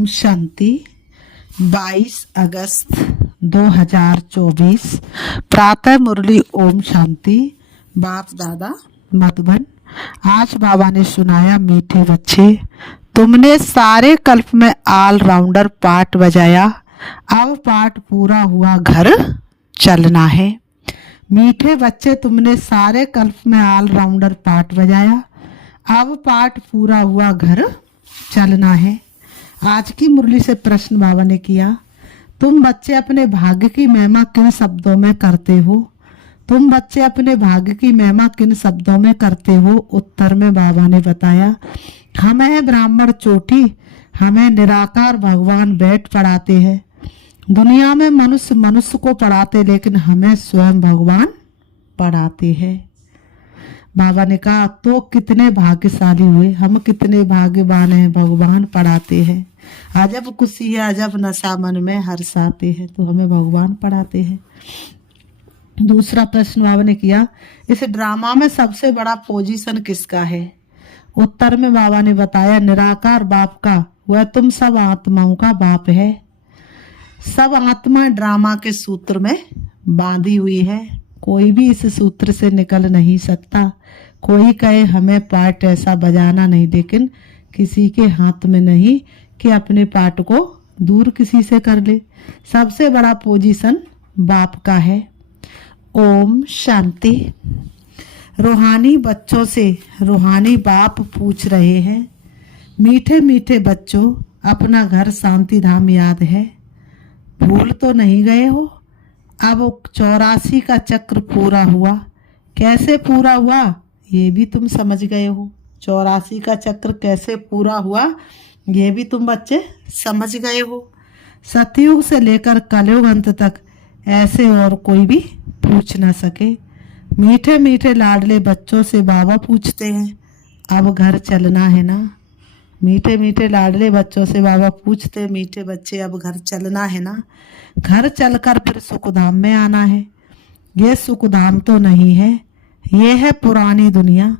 ओम शांति। 22 अगस्त 2024 प्रातः मुरली। ओम शांति। बाप दादा मधुबन। आज बाबा ने सुनाया, मीठे बच्चे, तुमने सारे कल्प में ऑलराउंडर पाठ बजाया, अब पाठ पूरा हुआ, घर चलना है। मीठे बच्चे, तुमने सारे कल्प में ऑलराउंडर पाठ बजाया, अब पाठ पूरा हुआ, घर चलना है। आज की मुरली से प्रश्न बाबा ने किया, तुम बच्चे अपने भाग्य की महिमा किन शब्दों में करते हो? तुम बच्चे अपने भाग्य की महिमा किन शब्दों में करते हो? उत्तर में बाबा ने बताया, हमें ब्राह्मण चोटी, हमें निराकार भगवान बैठ पढ़ाते हैं। दुनिया में मनुष्य मनुष्य को पढ़ाते, लेकिन हमें स्वयं भगवान पढ़ाते हैं। बाबा ने कहा, तो कितने भाग्यशाली हुए, हम कितने भाग्यवान हैं, भगवान पढ़ाते हैं। अजब खुशी है, अजब नशा मन में हर्ष आते हैं, तो हमें भगवान पढ़ाते हैं। दूसरा प्रश्न बाबा ने किया, इस ड्रामा में सबसे बड़ा पोजीशन किसका है? उत्तर में बाबा ने बताया, निराकार बाप का, वह तुम सब आत्माओं का बाप है। सब आत्मा ड्रामा के सूत्र में बांधी हुई है, कोई भी इस सूत्र से निकल नहीं सकता। कोई कहे हमें पार्ट ऐसा बजाना नहीं, लेकिन किसी के हाथ में नहीं कि अपने पार्ट को दूर किसी से कर ले। सबसे बड़ा पोजीशन बाप का है। ओम शांति। रूहानी बच्चों से रूहानी बाप पूछ रहे हैं, मीठे मीठे बच्चों, अपना घर शांति धाम याद है? भूल तो नहीं गए हो? अब 84 का चक्र पूरा हुआ। कैसे पूरा हुआ ये भी तुम समझ गए हो। 84 का चक्र कैसे पूरा हुआ ये भी तुम बच्चे समझ गए हो। सतयुग से लेकर कलयुग अंत तक ऐसे और कोई भी पूछ ना सके। मीठे मीठे लाडले बच्चों से बाबा पूछते हैं, अब घर चलना है ना? मीठे मीठे लाडले बच्चों से बाबा पूछते, मीठे बच्चे, अब घर चलना है ना? घर चलकर फिर सुखधाम में आना है। ये सुखधाम तो नहीं है, ये है पुरानी दुनिया,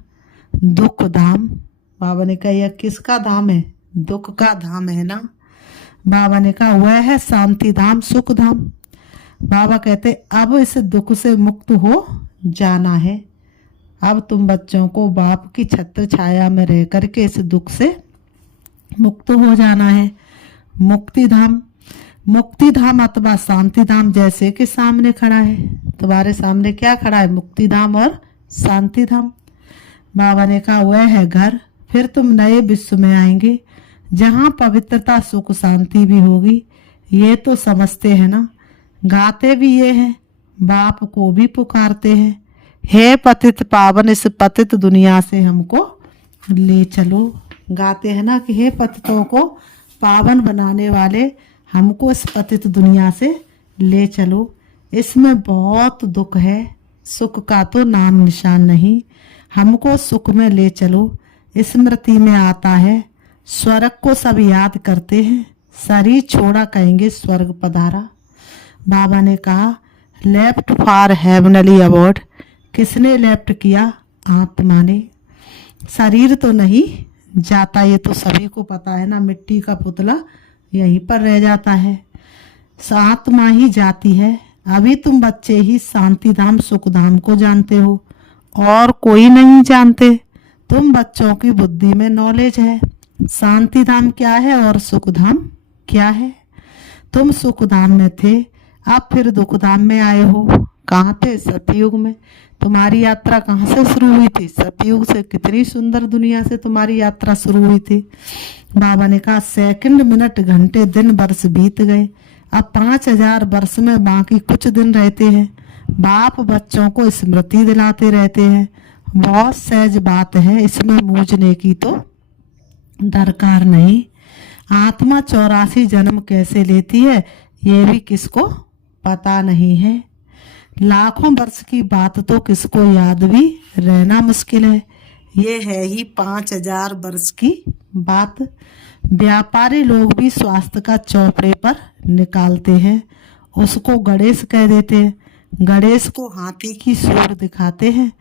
दुख धाम। बाबा ने कहा, यह किसका धाम है? दुख का धाम है ना? बाबा ने कहा, वह है शांति धाम, सुख धाम। बाबा कहते, अब इस दुख से मुक्त हो जाना है। अब तुम बच्चों को बाप की छत्र छाया में रह करके इस दुख से मुक्त हो जाना है। मुक्ति धाम, मुक्ति धाम अथवा शांति धाम जैसे कि सामने खड़ा है। तुम्हारे सामने क्या खड़ा है? मुक्ति धाम और शांति धाम। बाबा ने कहा, वह है घर। फिर तुम नए विश्व में आएंगे, जहाँ पवित्रता सुख शांति भी होगी। ये तो समझते हैं ना? गाते भी ये हैं, बाप को भी पुकारते हैं, हे पतित पावन, इस पतित दुनिया से हमको ले चलो। गाते हैं ना कि हे पतितों को पावन बनाने वाले, हमको इस पतित दुनिया से ले चलो। इसमें बहुत दुख है, सुख का तो नाम निशान नहीं। हमको सुख में ले चलो। स्मृति में आता है, स्वर्ग को सब याद करते हैं, शरीर छोड़ा कहेंगे स्वर्ग पधारा। बाबा ने कहा, लेफ्ट फॉर हेवनली अवार्ड। किसने लेफ्ट किया? आत्मा ने। शरीर तो नहीं जाता, ये तो सभी को पता है ना, मिट्टी का पुतला यहीं पर रह जाता है। आत्मा ही जाती है। अभी तुम बच्चे ही शांति धाम सुख धाम को जानते हो, और कोई नहीं जानते। तुम बच्चों की बुद्धि में नॉलेज है, शांति धाम क्या है और सुख धाम क्या है। तुम सुख धाम में थे, अब फिर दुख धाम में आए हो। कहाँ थे? सतयुग में। तुम्हारी यात्रा कहाँ से शुरू हुई थी? सतयुग से। कितनी सुंदर दुनिया से तुम्हारी यात्रा शुरू हुई थी। बाबा ने कहा, सेकंड मिनट घंटे दिन वर्ष बीत गए, अब 5000 वर्ष में बाकी कुछ दिन रहते हैं। बाप बच्चों को स्मृति दिलाते रहते हैं। बहुत सहज बात है, इसमें मूझने की तो दरकार नहीं। आत्मा 84 जन्म कैसे लेती है ये भी किसको पता नहीं है। लाखों वर्ष की बात तो किसको याद भी रहना मुश्किल है, ये है ही 5000 वर्ष की बात। व्यापारी लोग भी स्वास्थ्य का चौपड़े पर निकालते हैं, उसको गणेश कह देते हैं। गणेश को हाथी की सूर दिखाते हैं।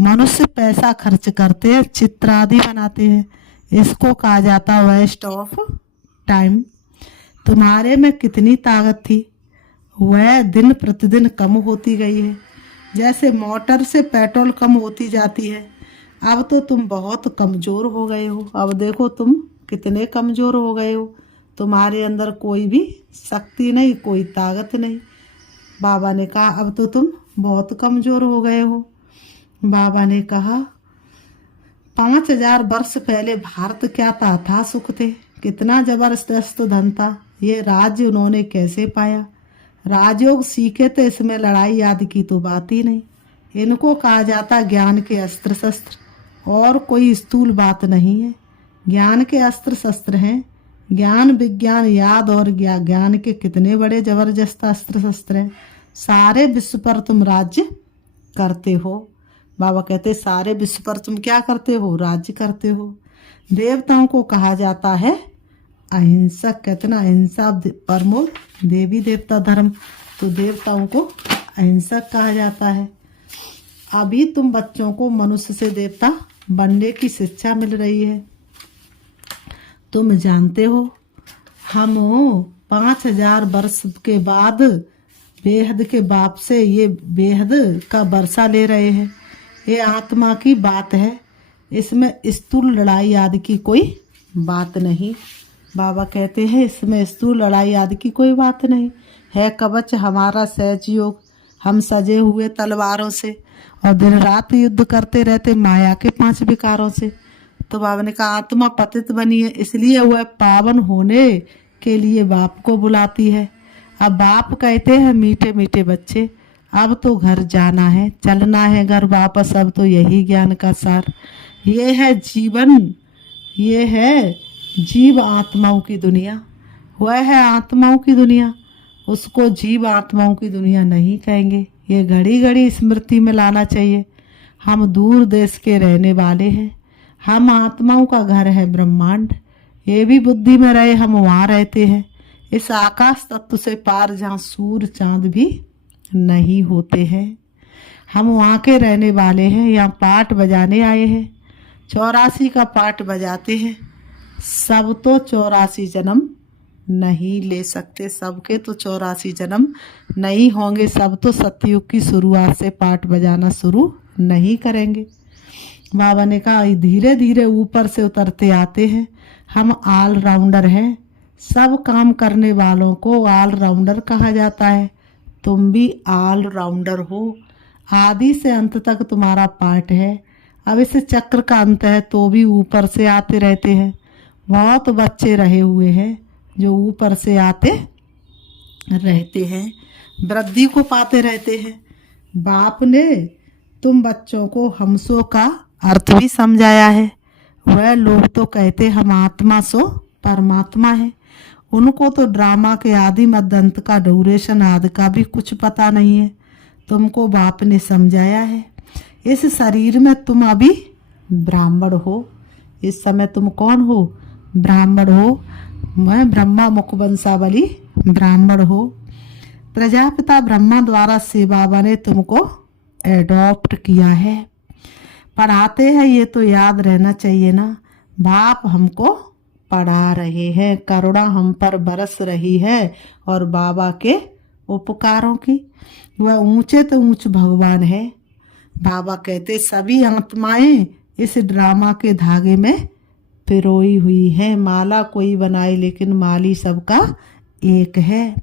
मनुष्य पैसा खर्च करते हैं, चित्र आदि बनाते हैं, इसको कहा जाता है वेस्ट ऑफ टाइम। तुम्हारे में कितनी ताकत थी, वह दिन प्रतिदिन कम होती गई है। जैसे मोटर से पेट्रोल कम होती जाती है। अब तो तुम बहुत कमज़ोर हो गए हो। अब देखो तुम कितने कमज़ोर हो गए हो। तुम्हारे अंदर कोई भी शक्ति नहीं, कोई ताकत नहीं। बाबा ने कहा अब तो तुम बहुत कमज़ोर हो गए हो। बाबा ने कहा 5000 वर्ष पहले भारत क्या था सुख थे, कितना जबरदस्त धन था। ये राज्य उन्होंने कैसे पाया। राजयोग सीखे थे, इसमें लड़ाई आदि की तो बात ही नहीं। इनको कहा जाता ज्ञान के अस्त्र शस्त्र, और कोई स्थूल बात नहीं है। ज्ञान के अस्त्र शस्त्र हैं। ज्ञान विज्ञान याद और ज्ञान के कितने बड़े जबरदस्त अस्त्र शस्त्र हैं। सारे विश्व पर तुम राज्य करते हो। बाबा कहते सारे विश्व पर तुम क्या करते हो, राज्य करते हो। देवताओं को कहा जाता है अहिंसक। कहते ना अहिंसा परमो देवी देवता धर्म, तो देवताओं को अहिंसक कहा जाता है। अभी तुम बच्चों को मनुष्य से देवता बनने की शिक्षा मिल रही है। तुम जानते हो हम 5000 वर्ष के बाद बेहद के बाप से ये बेहद का वर्षा ले रहे हैं। ये आत्मा की बात है, इसमें स्थूल लड़ाई आदि की कोई बात नहीं। बाबा कहते हैं इसमें स्थूल लड़ाई आदि की कोई बात नहीं है। कवच हमारा सहज योग, हम सजे हुए तलवारों से और दिन रात युद्ध करते रहते माया के 5 विकारों से। तो बाबा ने कहा आत्मा पतित बनी है, इसलिए वह पावन होने के लिए बाप को बुलाती है। अब बाप कहते हैं मीठे मीठे बच्चे, अब तो घर जाना है, चलना है घर वापस। अब तो यही ज्ञान का सार। ये है जीवन, ये है जीव आत्माओं की दुनिया। वह है आत्माओं की दुनिया, उसको जीव आत्माओं की दुनिया नहीं कहेंगे। ये घड़ी घड़ी स्मृति में लाना चाहिए। हम दूर देश के रहने वाले हैं। हम आत्माओं का घर है ब्रह्मांड। ये भी बुद्धि में रहे, हम वहाँ रहते हैं इस आकाश तत्व से पार, जहाँ सूर्य चांद भी नहीं होते हैं। हम वहाँ के रहने वाले हैं। यहाँ पाठ बजाने आए हैं, 84 का पाठ बजाते हैं। सब तो 84 जन्म नहीं ले सकते, सबके तो 84 जन्म नहीं होंगे। सब तो सतयुग की शुरुआत से पाठ बजाना शुरू नहीं करेंगे। बाबा ने कहा धीरे धीरे ऊपर से उतरते आते हैं। हम ऑलराउंडर हैं। सब काम करने वालों को ऑलराउंडर कहा जाता है। तुम भी ऑलराउंडर हो। आदि से अंत तक तुम्हारा पाठ है। अब इस चक्र का अंत है तो भी ऊपर से आते रहते हैं। बहुत बच्चे रहे हुए हैं जो ऊपर से आते रहते हैं, वृद्धि को पाते रहते हैं। बाप ने तुम बच्चों को हमसो का अर्थ भी समझाया है। वह लोग तो कहते हम आत्मा सो परमात्मा है। उनको तो ड्रामा के आदि मध्य अंत का ड्यूरेशन आदि का भी कुछ पता नहीं है। तुमको बाप ने समझाया है। इस शरीर में तुम अभी ब्राह्मण हो। इस समय तुम कौन हो, ब्राह्मण हो। मैं ब्रह्मा मुख वंशावली ब्राह्मण हो। प्रजापिता ब्रह्मा द्वारा से बाबा ने तुमको एडॉप्ट किया है। पढ़ाते हैं ये तो याद रहना चाहिए ना। बाप हमको पढ़ा रहे हैं, करुणा हम पर बरस रही है। और बाबा के उपकारों की, वह ऊंचे तो ऊंच भगवान है। बाबा कहते सभी आत्माएं इस ड्रामा के धागे में पिरोई हुई है। माला कोई बनाए लेकिन माली सबका एक है।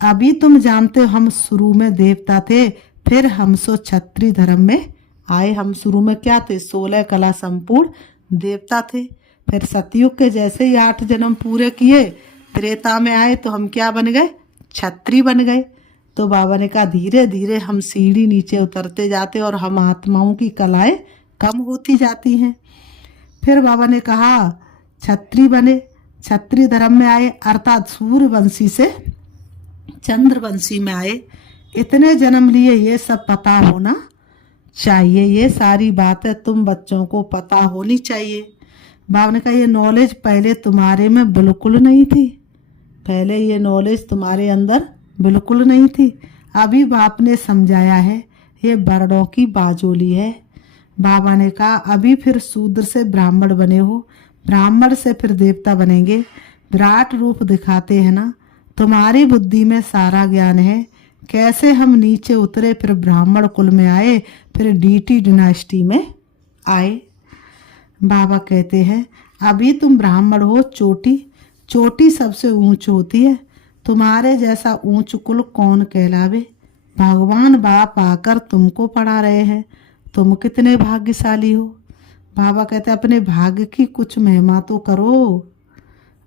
अभी तुम जानते हो हम शुरू में देवता थे, फिर हम सो क्षत्रिय धर्म में आए। हम शुरू में क्या थे, 16 कला संपूर्ण देवता थे। फिर सतयुग के जैसे ही 8 जन्म पूरे किए, त्रेता में आए तो हम क्या बन गए, क्षत्रिय बन गए। तो बाबा ने कहा धीरे धीरे हम सीढ़ी नीचे उतरते जाते और हम आत्माओं की कलाएं कम होती जाती हैं। फिर बाबा ने कहा क्षत्रिय बने, क्षत्रिय धर्म में आए, अर्थात सूर्यवंशी से चंद्रवंशी में आए। इतने जन्म लिए, ये सब पता होना चाहिए। ये सारी बातें तुम बच्चों को पता होनी चाहिए। बाबा ने कहा ये नॉलेज पहले तुम्हारे में बिल्कुल नहीं थी। पहले ये नॉलेज तुम्हारे अंदर बिल्कुल नहीं थी। अभी बाप ने समझाया है। ये वर्णों की बाजोली है। बाबा ने कहा अभी फिर शूद्र से ब्राह्मण बने हो, ब्राह्मण से फिर देवता बनेंगे, विराट रूप दिखाते हैं ना। तुम्हारी बुद्धि में सारा ज्ञान है। कैसे हम नीचे उतरे, फिर ब्राह्मण कुल में आए, फिर डीटी डिनास्टी में आए। बाबा कहते हैं अभी तुम ब्राह्मण हो, चोटी सबसे ऊंच होती है। तुम्हारे जैसा ऊंच कुल कौन कहलावे। भगवान बाप आकर तुमको पढ़ा रहे हैं, तुम कितने भाग्यशाली हो। बाबा कहते अपने भाग्य की कुछ महिमा तो करो।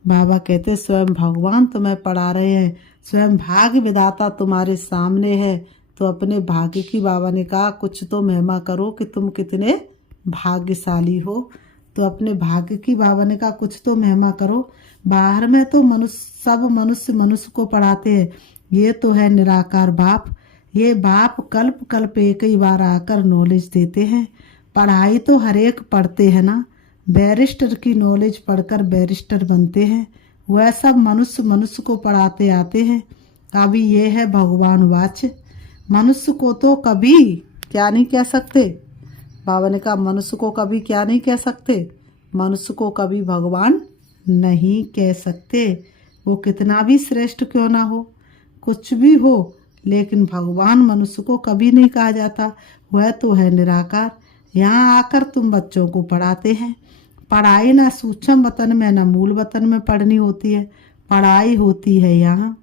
बाबा कहते स्वयं भगवान तुम्हें पढ़ा रहे हैं, स्वयं भाग्य विधाता तुम्हारे सामने है, तो अपने भाग्य की बाबा ने कहा कुछ तो महिमा करो कि तुम कितने भाग्यशाली हो। तो अपने भाग्य की बाबा ने कहा कुछ तो महिमा करो। बाहर में तो सब मनुष्य को पढ़ाते हैं, ये तो है निराकार बाप। ये बाप कल्प कल्प एक ही बार आकर नॉलेज देते हैं। पढ़ाई तो हर एक पढ़ते हैं ना, बैरिस्टर की नॉलेज पढ़कर बैरिस्टर बनते हैं, वह सब मनुष्य को पढ़ाते आते हैं। अभी ये है भगवान वाच। मनुष्य को तो कभी क्या नहीं कह सकते। बाबा ने कहा मनुष्य को कभी क्या नहीं कह सकते, मनुष्य को कभी भगवान नहीं कह सकते। वो कितना भी श्रेष्ठ क्यों ना हो, कुछ भी हो, लेकिन भगवान मनुष्य को कभी नहीं कहा जाता। वह तो है निराकार। यहाँ आकर तुम बच्चों को पढ़ाते हैं। पढ़ाई ना सूक्ष्म वतन में ना मूल वतन में पढ़नी होती है, पढ़ाई होती है यहाँ।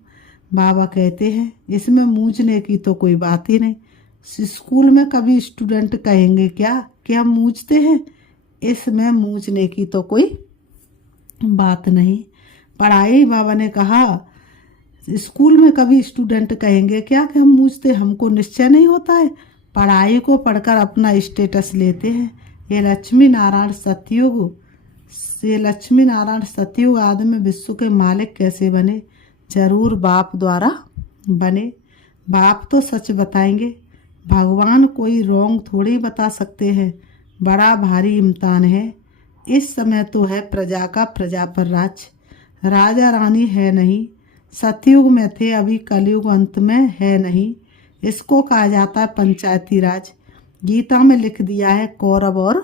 बाबा कहते हैं इसमें मूझने की तो कोई बात ही नहीं। स्कूल में कभी स्टूडेंट कहेंगे क्या कि हम मूझते हैं, इसमें मूझने की तो कोई बात नहीं। पढ़ाई बाबा ने कहा स्कूल में कभी स्टूडेंट कहेंगे क्या कि हम मूझते, हमको निश्चय नहीं होता है। पढ़ाई को पढ़कर अपना स्टेटस लेते हैं। ये लक्ष्मी नारायण सतयुग आदमी विश्व के मालिक कैसे बने, जरूर बाप द्वारा बने। बाप तो सच बताएंगे, भगवान कोई रोंग थोड़ी बता सकते हैं। बड़ा भारी इम्तिहान है। इस समय तो है प्रजा का प्रजा पर राज, राजा रानी है नहीं। सतयुग में थे, अभी कलयुग अंत में है नहीं। इसको कहा जाता है पंचायती राज। गीता में लिख दिया है कौरव और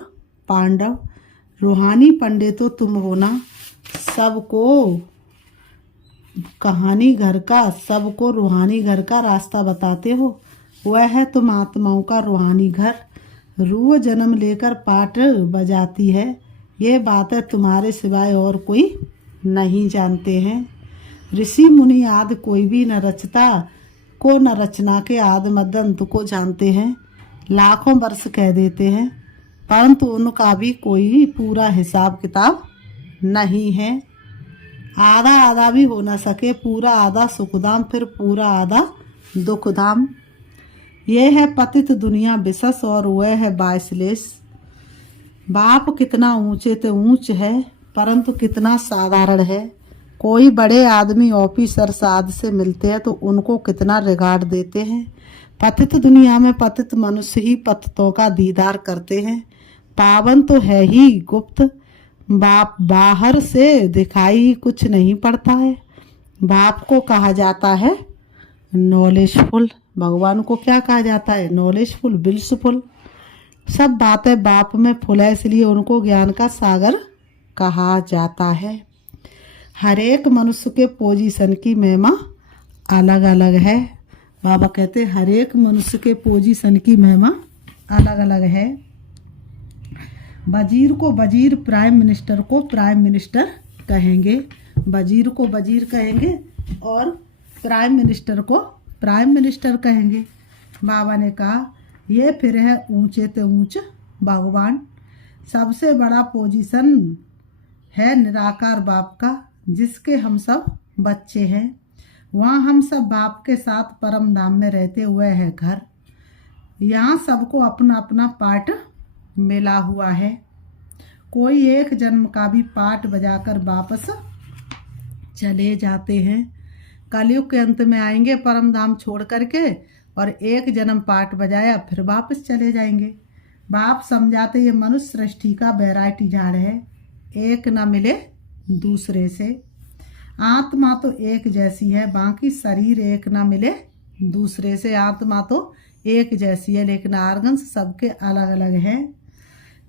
पांडव। रूहानी पंडित तो तुम हो ना, सबको कहानी घर का, सबको रूहानी घर का रास्ता बताते हो। वह है तुम आत्माओं का रूहानी घर। रूह जन्म लेकर पाठ बजाती है, ये बातें तुम्हारे सिवाय और कोई नहीं जानते हैं। ऋषि मुनि आदि कोई भी न रचता को न रचना के आदि मध्य अंत को जानते हैं। लाखों वर्ष कह देते हैं, परंतु उनका भी कोई पूरा हिसाब किताब नहीं है। आधा आधा भी हो न सके, पूरा आधा सुखधाम फिर पूरा आधा दुखधाम। ये है पतित दुनिया विशेष और वह है बायसलेस। बाप कितना ऊंचे ते ऊंच है, परंतु कितना साधारण है। कोई बड़े आदमी ऑफिसर साध से मिलते हैं तो उनको कितना रिगार्ड देते हैं। पतित दुनिया में पतित मनुष्य ही पतितों का दीदार करते हैं। पावन तो है ही गुप्त, बाप बाहर से दिखाई कुछ नहीं पड़ता है। बाप को कहा जाता है नॉलेजफुल। भगवान को क्या कहा जाता है, नॉलेजफुल, बिल्सफुल। सब बातें बाप में फुल है, इसलिए उनको ज्ञान का सागर कहा जाता है। हर एक मनुष्य के पोजीशन की महिमा अलग अलग है। बाबा कहते हर एक मनुष्य के पोजीशन की महिमा अलग अलग है। वजीर को वजीर, प्राइम मिनिस्टर को प्राइम मिनिस्टर कहेंगे। वजीर को वजीर कहेंगे और प्राइम मिनिस्टर को प्राइम मिनिस्टर कहेंगे। बाबा ने कहा ये फिर है ऊंचे ते ऊंच भगवान। सबसे बड़ा पोजीशन है निराकार बाप का, जिसके हम सब बच्चे हैं। वहाँ हम सब बाप के साथ परम धाम में रहते हुए है घर। यहाँ सबको अपना अपना पार्ट मिला हुआ है। कोई एक जन्म का भी पार्ट बजाकर वापस चले जाते हैं। कलयुग के अंत में आएंगे परम धाम छोड़ करके, और एक जन्म पार्ट बजाया फिर वापस चले जाएंगे। बाप समझाते ये मनुष्य सृष्टि का वैरायटी झाड़ है, एक ना मिले दूसरे से। आत्मा तो एक जैसी है, बाकी शरीर एक ना मिले दूसरे से। आत्मा तो एक जैसी है, लेकिन आर्गन्स सबके अलग अलग हैं।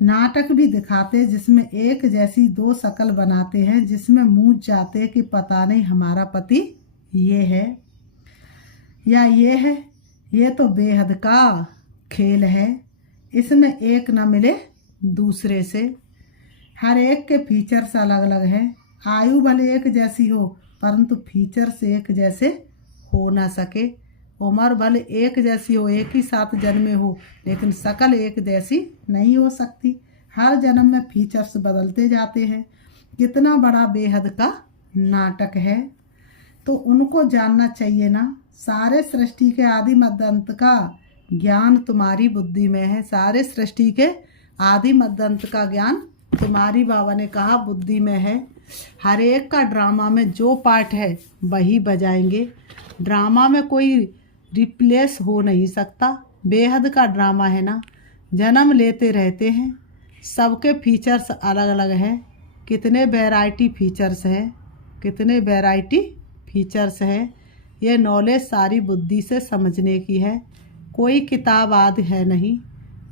नाटक भी दिखाते जिसमें एक जैसी दो शक्ल बनाते हैं, जिसमें मूझ जाते कि पता नहीं हमारा पति ये है या ये है। ये तो बेहद का खेल है, इसमें एक न मिले दूसरे से। हर एक के फीचर्स अलग अलग हैं। आयु भले एक जैसी हो परंतु फीचर्स एक जैसे हो ना सके। उम्र भले एक जैसी हो, एक ही साथ जन्मे हो, लेकिन शक्ल एक जैसी नहीं हो सकती। हर जन्म में फीचर्स बदलते जाते हैं। कितना बड़ा बेहद का नाटक है, तो उनको जानना चाहिए ना। सारे सृष्टि के आदि मध्य अंत का ज्ञान तुम्हारी बुद्धि में है। सारे सृष्टि के आदि मध्य अंत का ज्ञान तुम्हारी बाबा ने कहा बुद्धि में है। हर एक का ड्रामा में जो पार्ट है वही बजाएंगे। ड्रामा में कोई रिप्लेस हो नहीं सकता। बेहद का ड्रामा है ना, जन्म लेते रहते हैं। सबके फीचर्स अलग अलग हैं। कितने वैरायटी फीचर्स हैं, कितने वैरायटी फीचर्स हैं। ये नॉलेज सारी बुद्धि से समझने की है, कोई किताब आदि है नहीं।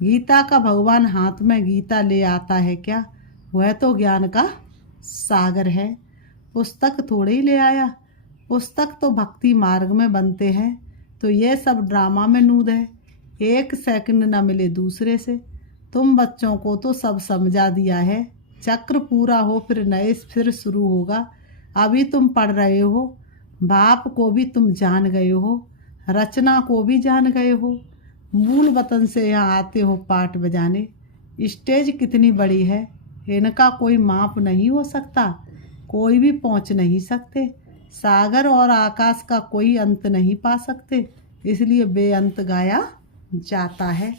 गीता का भगवान हाथ में गीता ले आता है क्या? वह तो ज्ञान का सागर है। पुस्तक थोड़े ही ले आया, पुस्तक तो भक्ति मार्ग में बनते हैं। तो ये सब ड्रामा में नूद है, एक सेकंड न मिले दूसरे से। तुम बच्चों को तो सब समझा दिया है। चक्र पूरा हो फिर नए फिर शुरू होगा। अभी तुम पढ़ रहे हो, बाप को भी तुम जान गए हो, रचना को भी जान गए हो। मूल वतन से यहाँ आते हो पाठ बजाने। स्टेज कितनी बड़ी है, इनका कोई माप नहीं हो सकता, कोई भी पहुँच नहीं सकते। सागर और आकाश का कोई अंत नहीं पा सकते, इसलिए बेअंत गाया जाता है।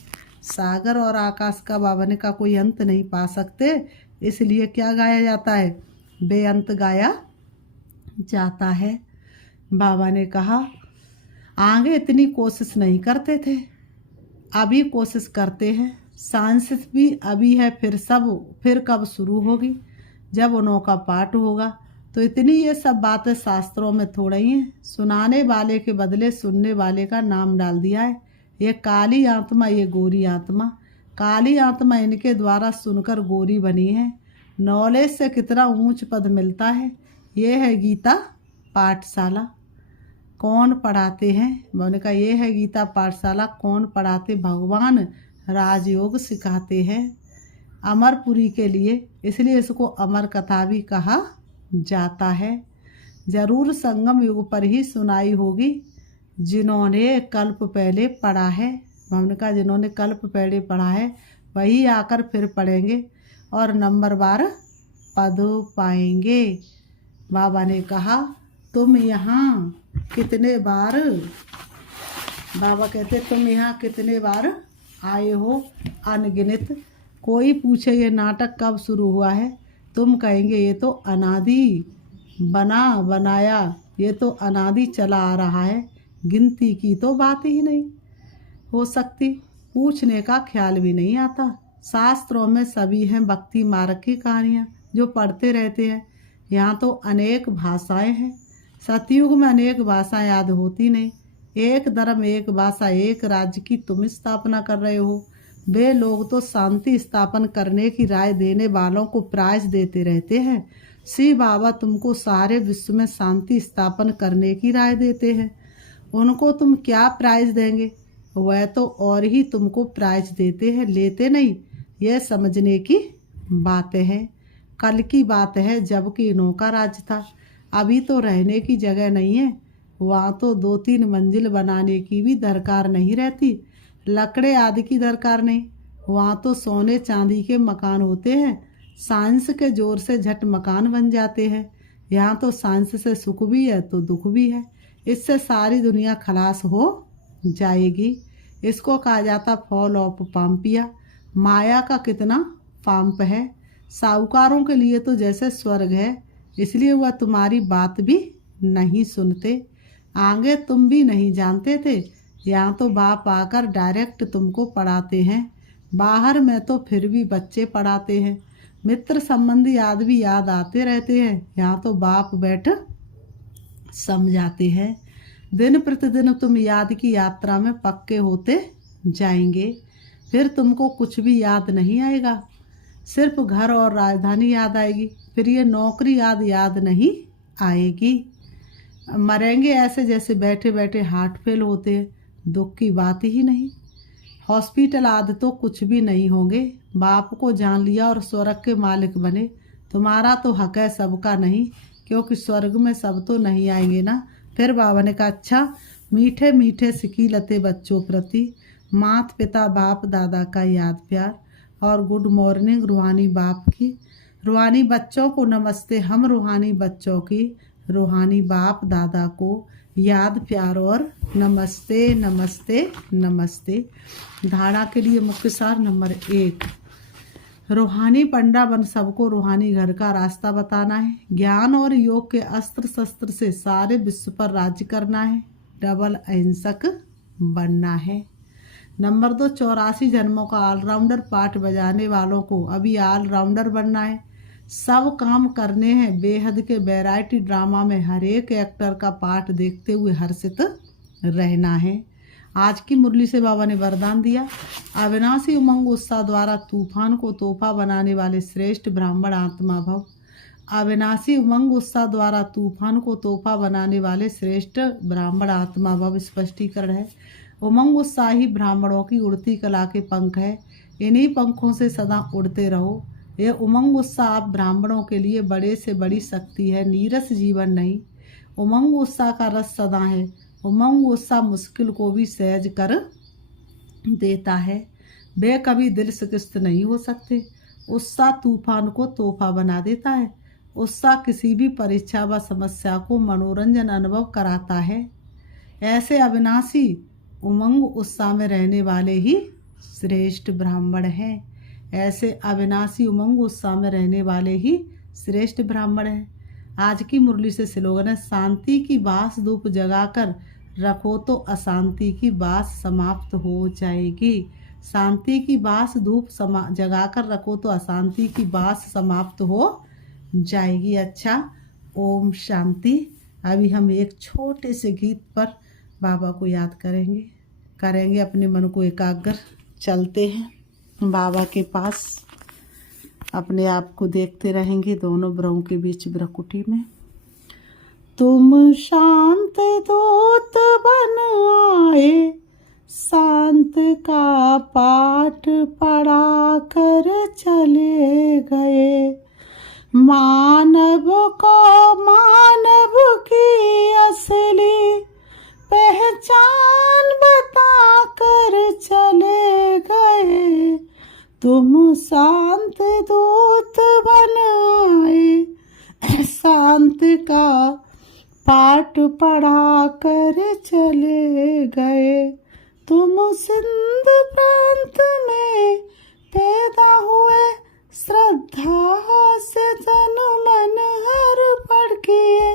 सागर और आकाश का बाबा ने का कोई अंत नहीं पा सकते, इसलिए क्या गाया जाता है? बेअंत गाया जाता है। बाबा ने कहा आगे इतनी कोशिश नहीं करते थे, अभी कोशिश करते हैं। साइंस भी अभी है, फिर कब शुरू होगी? जब उन्हों का पाठ होगा। तो इतनी ये सब बातें शास्त्रों में थोड़ा ही हैं। सुनाने वाले के बदले सुनने वाले का नाम डाल दिया है। ये काली आत्मा, ये गोरी आत्मा। काली आत्मा इनके द्वारा सुनकर गोरी बनी है। नॉलेज से कितना ऊंच पद मिलता है। ये है गीता पाठशाला। कौन पढ़ाते हैं? मैंने कहा ये है गीता पाठशाला। कौन पढ़ाते? भगवान राजयोग सिखाते हैं अमरपुरी के लिए, इसलिए इसको अमर कथा भी कहा जाता है। जरूर संगम युग पर ही सुनाई होगी, जिन्होंने कल्प पहले पढ़ा है। हमने कहा जिन्होंने कल्प पहले पढ़ा है वही आकर फिर पढ़ेंगे और नंबर 12 पद पाएंगे। बाबा ने कहा तुम यहाँ कितने बार, बाबा कहते तुम यहाँ कितने बार आए हो? अनगिनत। कोई पूछे ये नाटक कब शुरू हुआ है, तुम कहेंगे ये तो अनादि बनाया, ये तो अनादि चला आ रहा है। गिनती की तो बात ही नहीं हो सकती, पूछने का ख्याल भी नहीं आता। शास्त्रों में सभी हैं भक्ति मार्ग की कहानियाँ जो पढ़ते रहते हैं। यहाँ तो अनेक भाषाएं हैं। सतयुग में अनेक भाषाएं याद होती नहीं। एक धर्म, एक भाषा, एक राज्य की तुम स्थापना कर रहे हो। वे लोग तो शांति स्थापन करने की राय देने वालों को प्राइज देते रहते हैं। श्री बाबा तुमको सारे विश्व में शांति स्थापन करने की राय देते हैं। उनको तुम क्या प्राइज देंगे? वह तो और ही तुमको प्राइज देते हैं, लेते नहीं। यह समझने की बातें हैं। कल की बात है जबकि इन्हों का राज्य था। अभी तो रहने की जगह नहीं है। वहाँ तो 2-3 मंजिल बनाने की भी दरकार नहीं रहती, लकड़े आदि की दरकार नहीं। वहाँ तो सोने चांदी के मकान होते हैं। साइंस के जोर से झट मकान बन जाते हैं। यहाँ तो साइंस से सुख भी है तो दुख भी है। इससे सारी दुनिया खलास हो जाएगी। इसको कहा जाता फॉल ऑफ पाम्पिया। माया का कितना पाम्प है। साहूकारों के लिए तो जैसे स्वर्ग है, इसलिए वह तुम्हारी बात भी नहीं सुनते। आगे तुम भी नहीं जानते थे, यहाँ तो बाप आकर डायरेक्ट तुमको पढ़ाते हैं। बाहर में तो फिर भी बच्चे पढ़ाते हैं। मित्र संबंधी आदि भी याद आते रहते हैं, यहाँ तो बाप बैठ समझाते हैं। दिन प्रतिदिन तुम याद की यात्रा में पक्के होते जाएंगे, फिर तुमको कुछ भी याद नहीं आएगा। सिर्फ घर और राजधानी याद आएगी, फिर ये नौकरी याद नहीं आएगी। मरेंगे ऐसे जैसे बैठे बैठे हार्ट फेल होते हैं, दुख की बात ही नहीं। हॉस्पिटल आदि तो कुछ भी नहीं होंगे। बाप को जान लिया और स्वर्ग के मालिक बने। तुम्हारा तो हक है, सबका नहीं, क्योंकि स्वर्ग में सब तो नहीं आएंगे ना। फिर बाबा ने कहा, अच्छा मीठे मीठे सिकीलते बच्चों प्रति, माता पिता बाप दादा का याद प्यार, और गुड मॉर्निंग रूहानी बाप की। रूहानी बच्चों को नमस्ते, हम रूहानी बच्चों की रूहानी बाप दादा को याद प्यार और नमस्ते नमस्ते नमस्ते। धारणा के लिए मुख्य सार नंबर 1, रूहानी पंडा बन सबको रूहानी घर का रास्ता बताना है। ज्ञान और योग के अस्त्र शस्त्र से सारे विश्व पर राज्य करना है। डबल अहिंसक बनना है। नंबर 2, 84 जन्मों का ऑलराउंडर पाठ बजाने वालों को अभी ऑलराउंडर बनना है। सब काम करने हैं। बेहद के वैरायटी ड्रामा में हर एक एक्टर का पाठ देखते हुए हर्षित रहना है। आज की मुरली से बाबा ने वरदान दिया, अविनाशी उमंग उत्साह द्वारा तूफान को तोहफा बनाने वाले श्रेष्ठ ब्राह्मण आत्मा भव। अविनाशी उमंग उत्साह द्वारा तूफान को तोहफा बनाने वाले श्रेष्ठ ब्राह्मण आत्मा भव। स्पष्टीकरण है, उमंग उत्साही ब्राह्मणों की उड़ती कला के पंख है। इन्हीं पंखों से सदा उड़ते रहो। यह उमंग उत्साह आप ब्राह्मणों के लिए बड़े से बड़ी शक्ति है, नीरस जीवन नहीं। उमंग उत्साह का रस सदा है। उमंग उत्साह मुश्किल को भी सहज कर देता है। वे कभी दिल शिकस्त नहीं हो सकते। उत्साह तूफान को तोहफा बना देता है। उत्साह किसी भी परीक्षा व समस्या को मनोरंजन अनुभव कराता है। ऐसे अविनाशी उमंग उत्साह में रहने वाले ही श्रेष्ठ ब्राह्मण हैं। ऐसे अविनाशी उमंग उत्साह में रहने वाले ही श्रेष्ठ ब्राह्मण हैं। आज की मुरली से स्लोगन है, शांति की बास धूप जगाकर रखो तो अशांति की बास समाप्त हो जाएगी। शांति की बास धूप जगाकर रखो तो अशांति की बास समाप्त हो जाएगी। अच्छा, ओम शांति। अभी हम एक छोटे से गीत पर बाबा को याद करेंगे, अपने मन को एकाग्र। चलते हैं बाबा के पास, अपने आप को देखते रहेंगे दोनों ब्रहों के बीच ब्रकुटी में। तुम शांत दूत बन आए, शांत का पाठ पढ़ा कर चले गए। मानव को मानव की असली पहचान बता कर चले गए। तुम शांत दूत बन आए, शांत का पाठ पढ़ा कर चले गए। तुम सिंध प्रांत में पैदा हुए, श्रद्धा से तन मन हर पढ़ किए।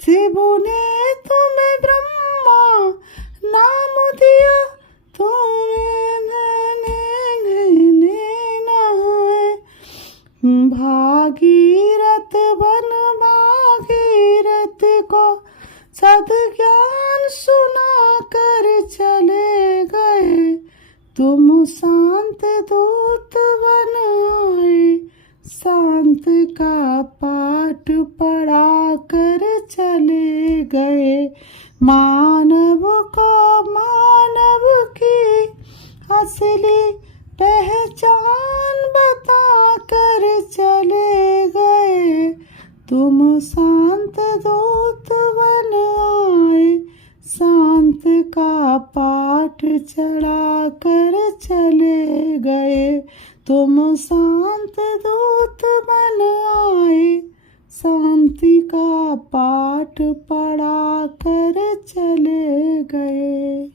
शिवु ने तुम्हें ब्रह्मा नाम दिया, तुम्हें भागीरथ बन भागीरथ को सद्ज्ञान सुना कर चले गए। तुम शांत दूत बन आए, शांत का पाठ पढ़ा कर चले गए। मानव को मानव की असली पहचान बता कर चले गए। तुम शांत दूत बन आए, शांत का पाठ चढ़ा कर चले गए। तुम शांत दूत बन आए, शांति का पाठ पढ़ा कर चले गए।